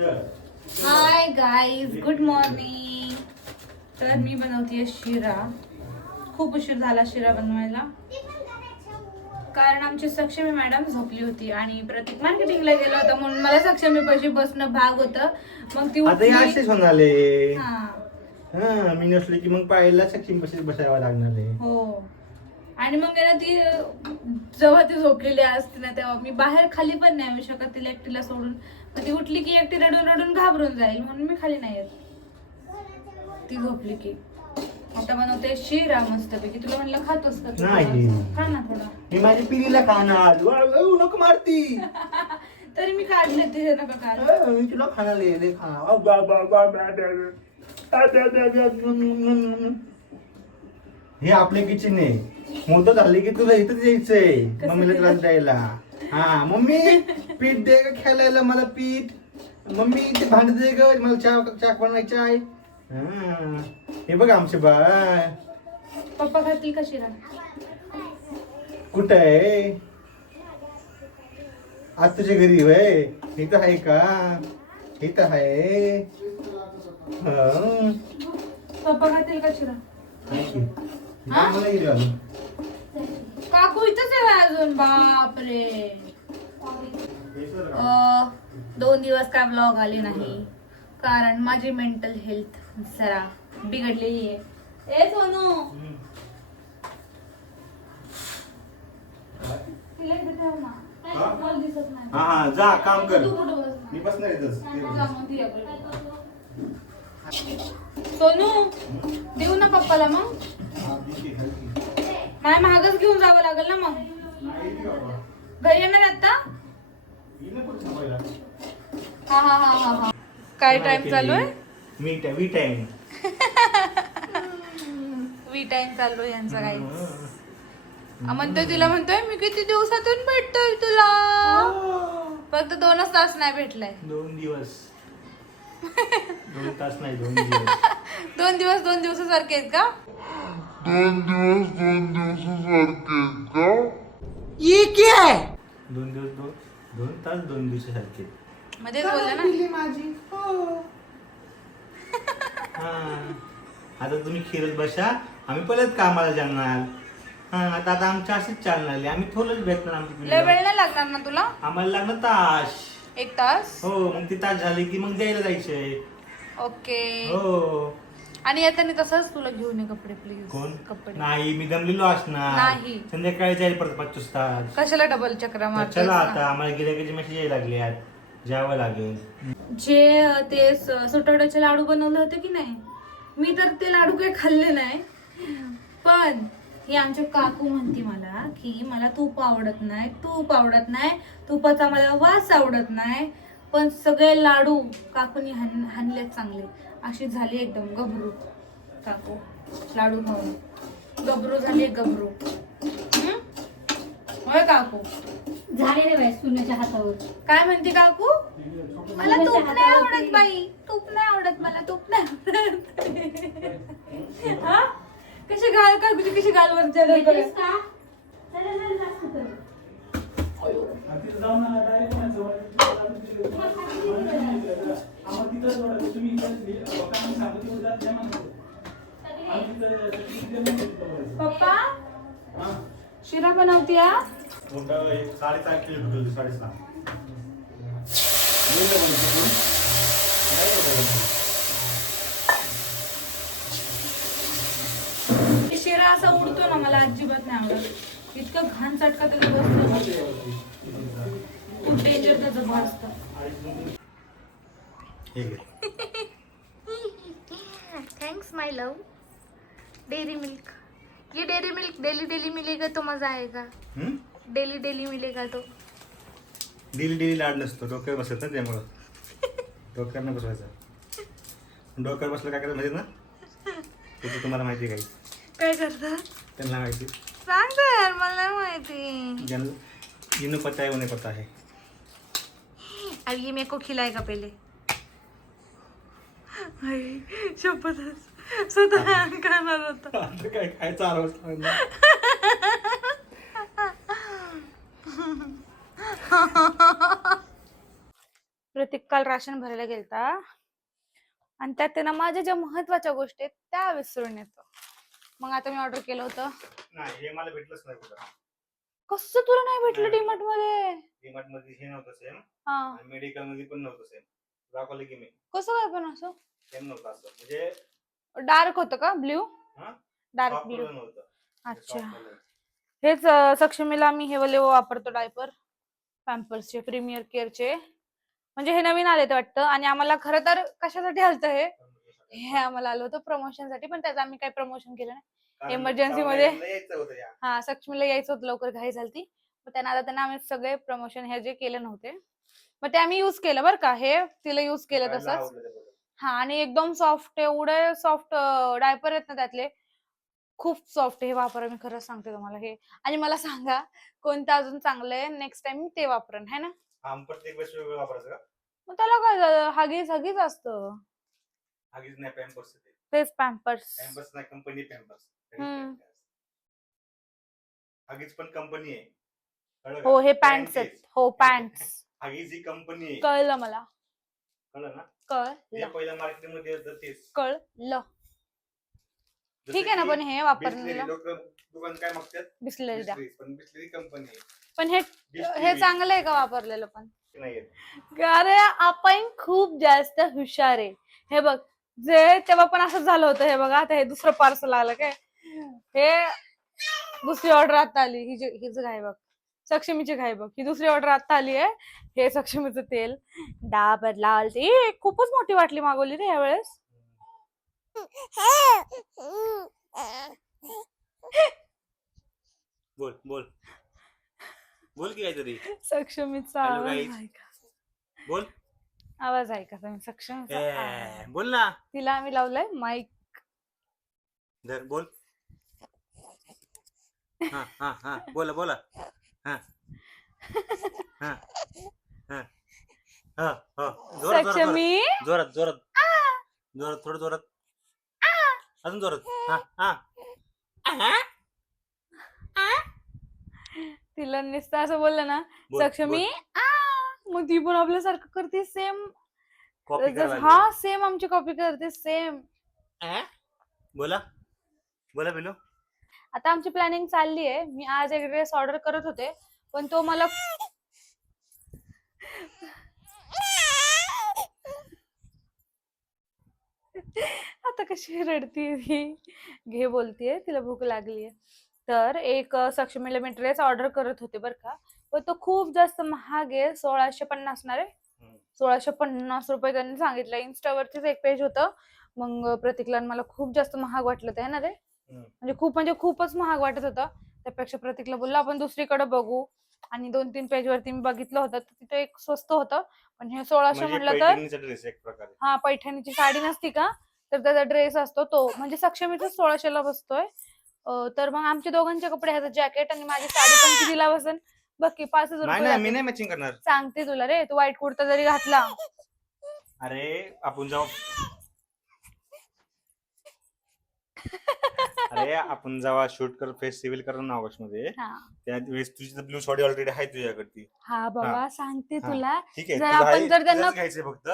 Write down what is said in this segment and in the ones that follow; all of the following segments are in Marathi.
Hi guys, good morning. तर मी बनवतेय शिरा. खूप उशीर झाला शिरा बनवायला, कारण आमची सक्षमी मॅडम झोपली होती आणि प्रतीक मार्केटिंगला गेला होता, म्हणून मला सक्षमी पैसे बसणं भाग होतं. मग ती आता हे असेच होणार आहे. हा, मी नसले की मग पाहायला सक्षम बसावं लागणार आहे. हो. आणि मग आहे ना, ती जेव्हा ती झोपलेली असते ना, तेव्हा मी बाहेर खाली पण नाही येऊ शकत तिला एकटीला सोडून. मग ती उठली की एकटी रडून रडून घाबरून जाईल, म्हणून मी खाली नाही येत ती झोपली की. आता बनवते शिरा मस्तपैकी. तुला म्हणलं खातोस का तू? नाही. खा ना थोडा. मी माझ्या पिढीला खाणार. नको मारती. तरी मी काढले ते नका काढ. मी तुला खाणार हे आपले किचन आहे. मोठं झाले की तुला इथं यायचंय मम्मीला त्रास द्यायला. हा मम्मी पीठ दे ग खेळायला, मला पीठ. मम्मी ते भांड दे ग, मला चहा बनवायचा आहे. हे बघ आमचे बाळ. पप्पा खातील का शिरा? कुठं आहे? आज तुझ्या घरी वय इथं आहे का? इथं आहे. पप्पा खातील का शिरा? काकू इथंच आहे अजून. बापरे. 2 दिवस काय ब्लॉग आले नाही, कारण माझी मेंटल हेल्थ जरा बिघडलेली आहे. ए सोनू, तिला इथे ठेव ना. मला दिसत नाही. हा जा काम कर. तू कुठं बसणार? मी बसणार इथंच. जा मग तिच्याकडे. सोनू, देऊ ना पप्पाला मग? नाही, महागच घेऊन जावं लागेल ना मग. घरी येणार आता? हा हा हा हा हा. काय टाइम चालू आहे? We time. वी टाइम चालू आहे यांचा. काही म्हणतोय, तिला म्हणतोय मी किती दिवसातून भेटतोय तुला. फक्त 2च तास नाही भेटलाय. 2 दिवस. 2 तास नाही, 2 दिवस. 2 दिवस 2 दिवसासारखे आहेत का? 2 दिवस 2 दिवसासारखे का? ये क्या है? 2 दिवस 2 तास 2 दिवसासारखे. मध्येच बोलले ना. माझी. आता तुम्ही खेळत बसा, आम्ही परत कामाला जाणार. आता आमच्या असेच चालणार. आम्ही थोडंच भेटणार. आमची लय वेळ नाही लागणार ना तुला? आम्हाला लागणार तास. 1 तास. हो, मग ते तास झाले की मग द्यायला जायचंय. ओके. हो. आणि येताना तसंच तुला घेऊन ये कपडे प्लीज. कोण? कपडे नाही, मी दमलेलो असणार. नाही. संध्याकाळी जाईल परत 25 तास. कशाला डबल चक्रा मारतोस? चला आता आम्हाला गिऱ्हाईकाचे मेसेज यायला लागले आहेत. जावं लागेल. जे ते सुटाड्याचे लाडू बनवले होते की नाही, मी तर ते लाडू काही खाल्ले नाही. पण ही आमच्या काकू म्हणती मला की मला तूप आवडत नाही, तुपाचा मला वास आवडत नाही. पण सगळे लाडू काकूनी हाणले चांगले. अशी झाली एकदम गबरू काकू. लाडू खाऊन गबरू झाली. गबरू. होय काकू? झाले रे बाई सुनेच्या हातावर. काय म्हणते काकू? मला तूप नाही आवडत बाई, तूप नाही आवडत मला, तूप नाही आवडत. हा? कशी गाल काकूची, कशी गाल वरच्या येतेस का? चला ना, जास्त कर. पप्पा शिरा बनवते. 6.5 किलो. 6.5. शिरा असा उडतो ना, मला अजिबात नाही आवडत. इतकं घाण चटका त्याचा बसतो. खूप डेंजर त्याचं भासतं. Thanks my love. Dairy Milk. ये डेरी मिल्क डेली डेली मिलेगा तो मजा आएगा. डेली डेली मिलेगा तो. डेली लाड नसतो, डोक्यावर बसत ना, त्यामुळं डोक्यावर नाही बसवायचं. डोक्यावर बसलं काय करायचं माहिती ना? त्याचं तुम्हाला माहिती आहे काही? काय करतात? त्यांना माहिती. सांग तर, मला नाही माहिती. जिन्हें पता है उन्हें पता है. अब ये मेरे को खिलाएगा पहले. शपथच स्वतः खाणार होता. आता काय काय चालू प्रतीक काल राशन भरायला गेलता आणि त्यात त्यांना माझ्या ज्या महत्वाच्या गोष्टी आहेत त्या विसरून येतो. मग आता मी ऑर्डर केलं होतं. नाही हे मला भेटलंच नाही कुठं. कसं तुला नाही भेटलं नाही डीमार्ट मध्ये? डीमार्ट मध्ये हे नव्हतं सेम हा, आणि मेडिकल मध्ये पण नव्हतं सेम. दाखवलं की मी कसं काय पण असं सेम नव्हतं असं म्हणजे डार्क होतं का ब्ल्यू? हा डार्क soft ब्ल्यू. color नव्हतं. अच्छा. Soft color. हेच सक्षमीला मी हे वाले वापरतो डायपर पॅम्पर्सचे प्रीमियर केअरचे. म्हणजे हे नवीन आले वाटतं आणि आम्हाला खरं तर कशासाठी आलतं हे आम्हाला आलं होतं प्रमोशन साठी, पण त्याचं आम्ही काही प्रमोशन केलं नाही. कारण Emergency जाऊन मध्ये- यायला यायचं होतं या. हा, सक्षमीला यायचं होतं लवकर, घाई झालती. मग त्यांना आम्ही सगळे प्रमोशन हे जे केले नव्हते मग ते आम्ही युज केलं बरं का. हे तिला युज केलं खायला तसंच. आवडलं ते बघा. हा, आणि एकदम सॉफ्ट, एवढे सॉफ्ट डायपर आहेत ना त्यातले, खूप सॉफ्ट. हे वापरा, मी खरंच सांगते तुम्हाला हे. आणि मला सांगा कोणतं अजून चांगलं आहे, नेक्स्ट टाइम ते वापरण, है ना. हा, प्रत्येक वेळेस वेगळं वापरायचं का? मग त्याला काय झालं, हगीज हगीज असतं. हगीज नाही पॅम्पर्स ते. तेच पॅम्पर्स. पॅम्पर्स नाही, कंपनी पॅम्पर्स. हम्म. हगीज पण कंपनी आहे. कळलं हो, का? हे पॅन्ट्स Pant आहेत. आहे. हो, पॅन्ट्स. हगीज ही कंपनी आहे. कळलं मला. कळलं ना? हे कळलं. पहिलं मार्केटमध्ये होतं तेच. कळलं. जसं ठीक आहे ना, की पण हे Bisleri, वापरण्याला लोकं दुकान काय मागतात? बिस्लरी द्या. Bisleri, पण बिस्लरी कंपनी आहे. पण हे Bisleri चांगलं आहे का वापरलेलं पण? नाही येत. अरे आपण खूप जास्त हुशार आहे. हे बघ, जे तेव्हा पण असंच झालं होतं. हे बघा, आता हे दुसरं पार्सल आलं काय, हे दुसरी ऑर्डर आता आली. हिचं घाई बघ, सक्षमीची घाई बघ. ही दुसरी ऑर्डर आता आली आहे. हे सक्षमीचं तेल, डाबर लाल, ती खूपच मोठी वाटली मागवली रे यावेळेस. बोल बोल बोल की काहीतरी. सक्षमीचा Hello आवाज guys. ऐका, बोल. आवाज ऐका तुम्ही. सक्षमीचा आवाज. बोल ना. तिला आम्ही लावलंय माईक. धर बोल. हा हा हा, बोला बोला. हा हा हा हा हा. जोरात जोरात सक्षमी, जोरात जोरात जोरात, थोडं जोरात, अजून जोरात. हा हा. तिला नुसतं असं बोललं ना, बोल, सक्षमी आ, मग ती पण आपल्यासारखं करते सेम. कॉपी करायला हा, सेम आमची कॉपी करते सेम. बोला बोला बिलो. आता आमची प्लॅनिंग चालली आहे. मी आज एक ड्रेस ऑर्डर करत होते, पण तो मला आता कशी रडतीये ती, घे बोलतीये, तिला भूक लागलीये. तर एक सक्षमीला मी ड्रेस ऑर्डर करत होते बरं का, पण तो खूप जास्त महाग आहे. 1650 ना रे, 1650 रुपये त्यांनी सांगितलं. इन्स्टावरतीच एक पेज होतं. मग प्रतीकला आणि मला खूप जास्त महाग वाटलं ते, है ना रे. म्हणजे खूपच महाग वाटत होतं. त्यापेक्षा प्रतीकला बोललो आपण दुसरीकडे बघू. आणि 2-3 पेज वरती मी बघितलं होतं, तिथे एक स्वस्त होतं. पण हे 1600 म्हणलं तर, पैठणीचा ड्रेस एक प्रकारे. हा, पैठणीची साडी नसती का, तर त्याचा ड्रेस असतो तो. म्हणजे सक्षमीचा 1600 बसतोय. तर मग आमच्या दोघांचे कपडे ह्याचं जॅकेट आणि माझी साडी पण कितीला बसन बघ की, 5000 नाही रुपये नाही, मी जातील. नाही मॅचिंग करणार. सांगते तुला रे, तू व्हाईट कुर्ता जरी घातला, अरे आपण जाऊ. अरे आपण जेव्हा शूट कर, फेस्टिवल करू ना ऑगस्ट मध्ये, हा त्या वेळेस तुझी तर ब्लू साडी ऑलरेडी आहे तुझ्याकडची. हा बाबा, सांगते हा. तुला. ठीक आहे, जर तुझं आपण आहे, जर त्यांना, तुझंच घ्यायचं फक्त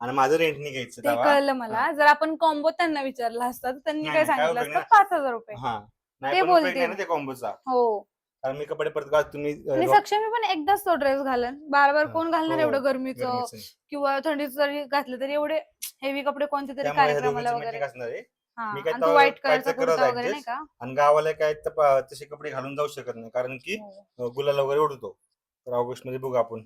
आणि माझं रेंटनी घ्यायचं. ते तेव्हा कळलं मला. जर आपण कॉम्बो त्यांना विचारला असता तर त्यांनी नाही, काय नाही, काय सांगितलं उपयोग असतं, 5000 रुपये. हा नाही, ते पण उपयोग बोलते नाही ना मी. त्या कॉम्बोचा. हो, कारण मी कपडे परत घाल, तुम्ही आणि सक्षमी पण एकदाच तो ड्रेस घालन. बार बार कोण घालणार हो, एवढं गरमीचं गरमीचं. किंवा थंडीचं जरी घातलं तरी एवढे हेवी कपडे कोणते तरी त्यामुळे ह्या कार्यक्रमाला दोघींची वगैरे. मॅचिंग असणार आहे. हा, मी काय आणि तू व्हाईट काय कलरचा तर करत कुर्ता वगैरे adjust. नाही का. आणि गावाला काय तसे कपडे घालून जाऊ शकत नाही, कारण की हो. गुलाल वगैरे उडतो. तर ऑगस्ट मध्ये बघू आपण.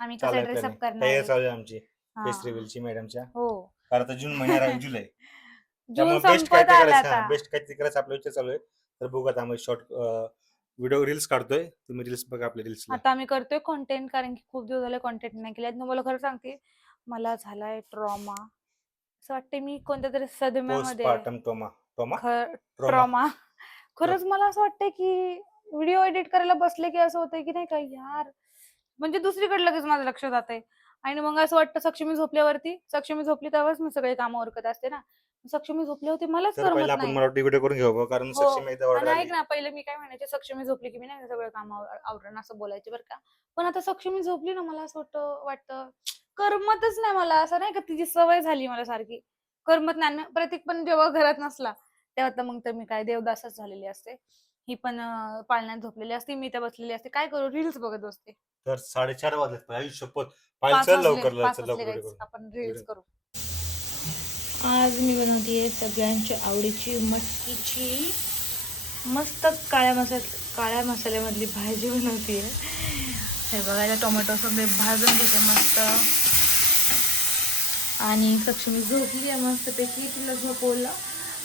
आम्ही कसं चालेल ड्रेसअप करणार तयारी आहे. चालू आहे आमची हा. फेस्टिवलची मॅडमच्या. हो, कारण आता जून महिना राहील, जुलै. जून त्यामुळे बेस्ट संपत काहीतरी आला करायचं. आता. बेस्ट काहीतरी करायचं आपला विचार चालू आहे. तर बघू आता आम्ही शॉर्ट व्हिडिओ रील्स काढतोय. तुम्ही रील्स बघा आपल्या रील्सला. आता आम्ही करतोय कॉन्टेंट, कारण की खूप दिवस झाले कॉन्टेंट नाही केले. तुम्हाला खरं सांगते, मला झालाय ट्रॉमा. असं वाटते मी कोणत्या तरी सदम्यामध्ये. Postpartum trauma. ट्रॉमा. खरंच मला असं वाटतंय की व्हिडिओ एडिट करायला बसले की असं होतंय की नाही का यार, म्हणजे दुसरीकडे लगेच माझं लक्ष जात आहे. आणि मग असं वाटतं सक्षमी झोपल्यावरती, सक्षमी झोपली तेव्हाच मी सगळे कामं उरकत असते ना. सक्षमी झोपली होती, मलाच तर पहिला करमत आपण नाही. मराठी व्हिडिओ करून घेऊ, कारण हो, सक्षमी एकदा ऑर्डर आणि आली. ऐक ना, पहिले मी काय म्हणायचे, सक्षमी झोपली की मी नाही सगळं काम आवरण असं बोलायचे बरं का. पण आता सक्षमी झोपली ना, मला असं वाटतं करमतच नाही मला, असं नाही का तिची सवय झाली मला सारखी, करमत नाही. आणि प्रतीक पण जेव्हा घरात नसला तेव्हा तर मग तर मी काय देवदासच झालेली असते. ही पण पाळण्यात झोपलेली असते, मी तर बसलेली असते, काय करू, रील्स बघत बसते. तर 4:30 वाजलेत आयुष्यपत. 5 चल वाजले, लवकर 5 चल वाजले लवकर guys. करू. आपण रील्स करू. आज मी बनवतेय सगळ्यांच्या आवडीची मटकीची मस्त काळ्या मसाल्यामधली भाजी बनवतेय. हे बघायला टोमॅटो सगळे भाजून घेते मस्त. आणि सक्षमी झोपली आहे मस्तपैकी, तिला झोपवलं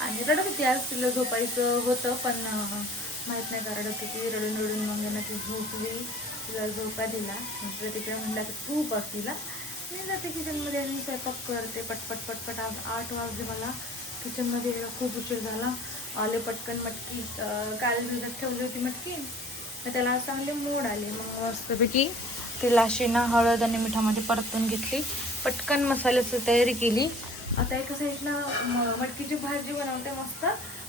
आणि रडत होती. आज तिला झोपायचं होतं पण माहीत नाही का रडत होती. रडून रडून मग ना ती झोपली, तिला झोपा दिला. नंतर तिकडे म्हटलं की तू बघ तिला, मी जाते किचनमध्ये आणि स्वयंपाक करते पटपट पटपट. आज 8 वाजले मला किचनमध्ये यायला, खूप उशीर झाला. आले पटकन मटकी, काल भिजत ठेवली होती मटकी, तर त्याला चांगले मूड आले. मग मस्तपैकी तिला अशी ना हळद आणि मिठामध्ये परतून घेतली, पटकन मसाल्याची तयारी केली. आता एका साईडला मटकीची भाजी बनवते मस्त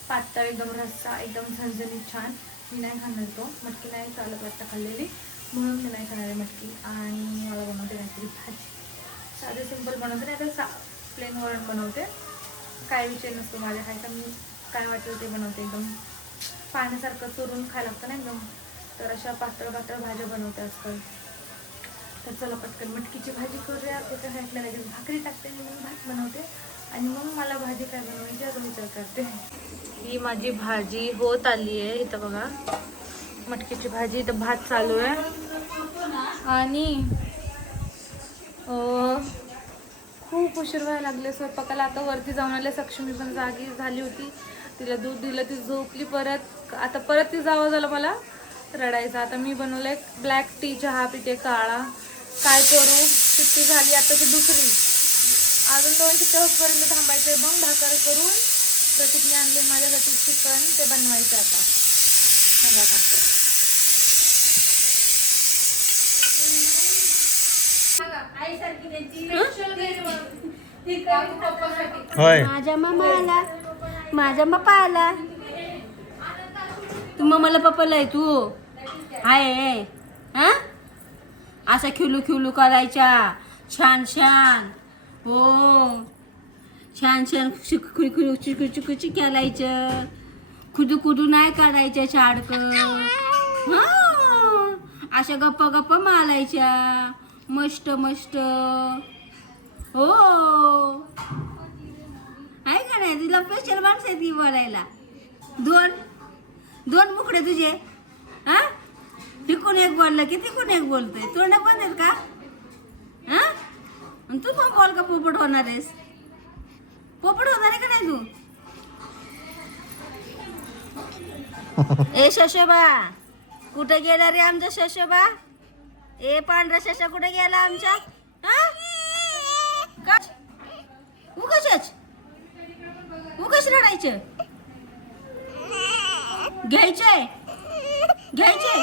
पातळ, एकदम रस्सा, एकदम झणझणीत छान. मी नाही खाणार तो, मटकी नाही चालत वाटतं खाल्लेली, म्हणून मी नाही खाणार आहे मटकी. आणि मला बनवते काहीतरी भाजी, साधे सिंपल बनवते, नाही तर प्लेन वरण बनवते. काय विषय नसतो माझ्या खायचा, मी काय वाटेल ते बनवते. एकदम पाण्यासारखं चुरून खायला लागतं ना एकदम, तर अशा पातळ पातळ भाज्या बनवते आजकाल. तर चला पटकन मटकीची भाजी करूया. त्याच्या साईडला लगेच भाकरी टाकते आणि मग भात बनवते आणि मग मला भाजी काय बनवायची याचा विचार करते. ही माझी भाजी होत आली आहे. इथं बघा मटकीची भाजी, इथं भात चालू आहे. आणि खूप उशीर व्हायला लागले स्वयंपाकाला. आता वरती जाऊन आले, सक्षमी पण जागी झाली होती, तिला दूध दिलं, ती झोपली. आता परत ती जावं झालं मला रडायचं. आता मी बनवलंय ब्लॅक टी, चहा पिते काळा. काय करू, सुट्टी झाली आताची दुसरी, अजून 2 चिट्टे होतपर्यंत थांबायचे. मग भाकर करून प्रतीकने आणले माझ्यासाठी चिकन, ते बनवायचं आता. हे बघा होय. माझ्या मामाला, माझ्या पप्पाला, तू मामाला पप्पाला आहे तू आहे. हा असा खिलू खिलू करायच्या, छान छान. हो छान छान खुलू चिकूची खेळायचं, खुदू खुदू नाही करायच्या शाडकं. हा अशा गप्पा गप्पा मारायच्या मस्त मस्त. हो आहे का नाही, तुला स्पेशल माणसं आहे ती बोलायला. दोन मुकडे तुझे, हा तिकून एक बोललं की तिकून एक बोलतोय, तोंड पण आहेत का? हा तू पण बोल का पोपट होणार आहेस? पोपट होणार आहे का नाही तू? ए शशोबा कुठे गेला रे आमचा शशोबा? ए पांढरा शशा कुठे गेला आमच्या? उगाच रडायचं, घ्यायचंय घ्यायचं.